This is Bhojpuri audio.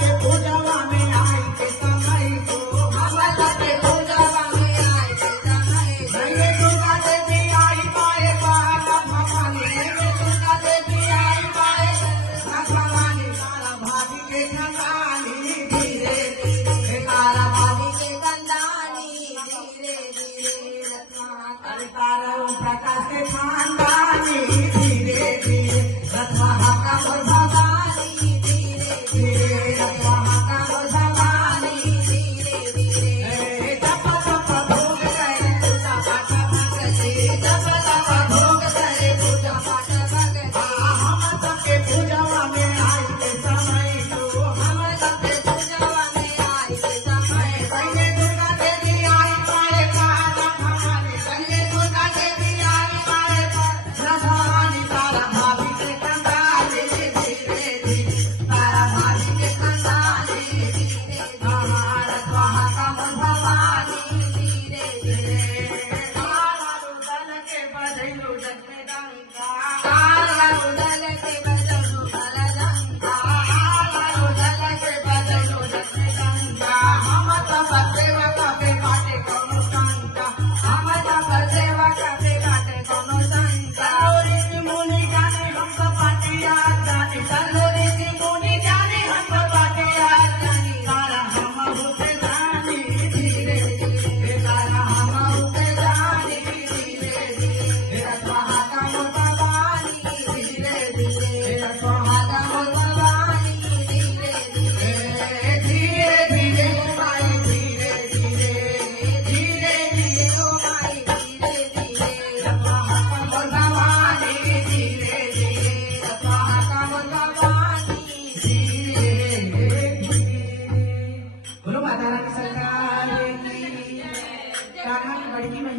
के पूजवा में आई के समय को ममता के पूजवा में आई के समय को ये दुर्गा देवी आई पाए बाबा भवानी ये दुर्गा देवी आई पाए भवानी तारा भाभी के खंडानी धीरे धीरे तारा भाभी के कंदानी धीरे धीरे अरे तारा ओम प्रकाश के खानदानी धीरे धीरे रत्वा का भवानी धीरे धीरे रत्वा का भवानी धीरे धीरे जप जप भोग करे पूजा पाठ भक्ति जप तप भोग करे पूजा पाठ भक्ति हम सबके पूजवा में आई के समय को हम सबके पूजवा में आई के समय पहले दुर्गा देवी आई पाए काला भवानी पहले दुर्गा देवी आई पाए भवानी तारा भाभी के कंदानी धीरे धीरे तारा भाभी के कंदानी धीरे हमारा स्वाहा का भवानी धीरे धीरे तारा रुदल के बधैलू जग में डंका तारा उदल के बदलो बललंका तारा रुदल के बधैलू जग में डंका हम सब सेवक पे काटे कोनो शंका हम सब सेवा करते काटे कोनो शंका ऋषि मुनि जाने हम सब पाटिया जाने चलो ऋषि मुनि जाने हम सब बाटे आज जानी तारा हम होते जानी धीरे धीरे तारा हम उठे जानी धीरे धीरे स्वाहा का भवानी धीरे धीरे स्वाहा आगा हो भवानी धीरे धीरे धीरे धीरे माई धीरे धीरे धीरे धीरे ओ माई धीरे धीरे स्वाहा का भवानी धीरे धीरे स्वाहा का भवानी धीरे धीरे बोलो माता रानी सरकार की बड़की